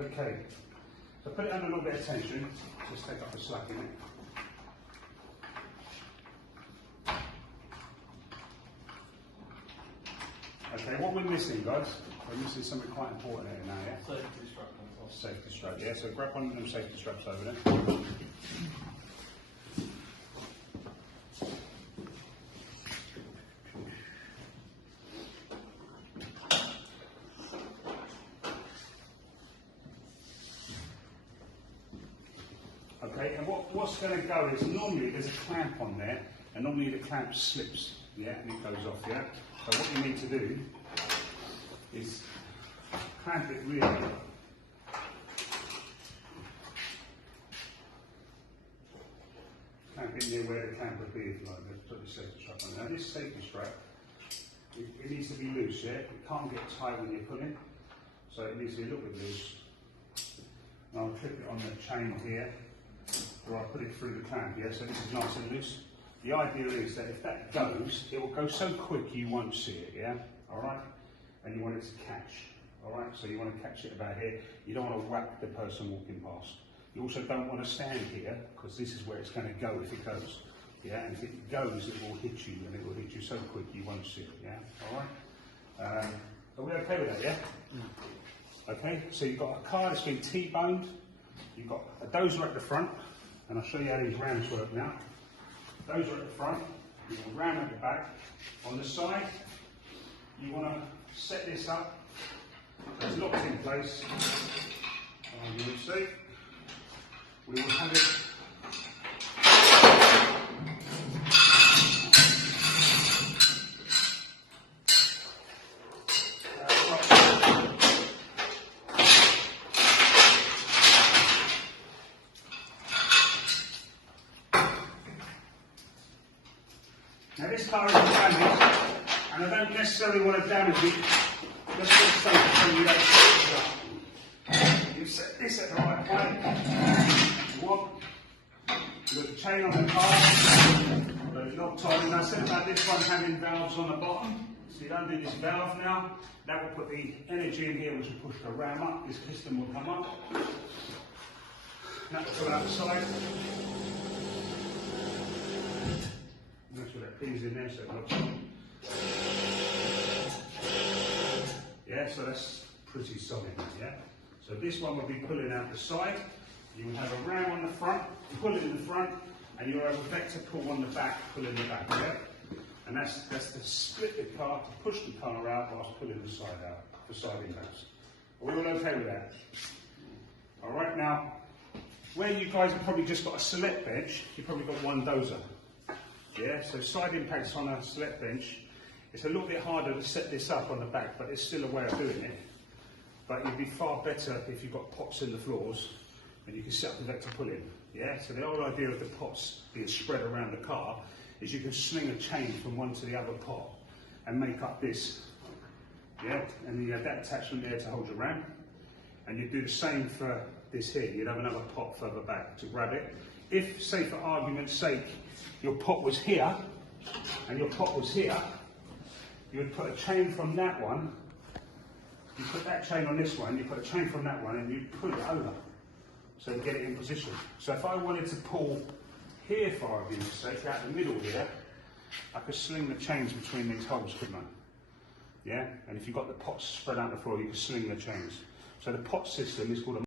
Okay, so put it under a little bit of tension, just take up the slack in it. Okay, what we're missing, guys, we're missing something quite important here now, yeah? Safety strap. Safety strap, yeah, so grab one of them safety straps over there. Okay, and what's going to go is normally there's a clamp on there, and normally the clamp slips, yeah, and it goes off, yeah? So what you need to do is clamp it really. Clamp it near where the clamp would be, if you like. Let's put the safety strap on. Now this safety strap, it needs to be loose, yeah? It can't get tight when you're pulling, so it needs to be a little bit loose. And I'll clip it on the chain here, or I'll put it through the clamp, yeah? So this is nice and loose. The idea is that if that goes, it will go so quick you won't see it, yeah? Alright? And you want it to catch, alright? So you want to catch it about here. You don't want to whack the person walking past. You also don't want to stand here, because this is where it's going to go if it goes. Yeah, and if it goes, it will hit you, and it will hit you so quick you won't see it, yeah? Alright? Are we okay with that, yeah? Okay, so you've got a car that's been T-boned, you've got a dozer at the front, and I'll show you how these rams work now. Dozer at the front, you've got a ram at the back. On the side, you want to set this up so it's locked in place. You will see. We will have it now this car is damaged, and I don't necessarily want to damage it, just for the sake of you don't set it up. You set this at the right place. You've got the chain on the car, but it's not tight. And I said about this one having valves on the bottom, so you undo this valve now, that will put the energy in here which will push the ram up, this piston will come up. That will go out the side. Make sure that pin's in there so it looks on. Yeah, so that's pretty solid, yeah? So this one will be pulling out the side. You will have a ram on the front, pull it in the front, and you'll have a vector pull on the back, pull in the back, yeah? And that's to split the car, to push the car out whilst pulling the side out, the side impacts. Are we all okay with that? All right, now, where you guys have probably just got a Celette bench, you've probably got one dozer. Yeah, so side impacts on a Celette bench, it's a little bit harder to set this up on the back, but there's still a way of doing it. But it'd be far better if you've got pots in the floors and you can set up the vector pull-in. Yeah, so the whole idea of the pots being spread around the car is you can sling a chain from one to the other pot and make up this. Yeah, and you have that attachment there to hold your ram. And you do the same for this here. You'd have another pot further back to grab it. If, say for argument's sake, your pot was here and your pot was here, you would put a chain from that one, you put that chain on this one, you put a chain from that one, and you pull it over so to get it in position. So if I wanted to pull here for argument's sake, out the middle here, I could sling the chains between these holes, couldn't I? Yeah, and if you've got the pots spread out the floor, you can sling the chains. So the pot system is called a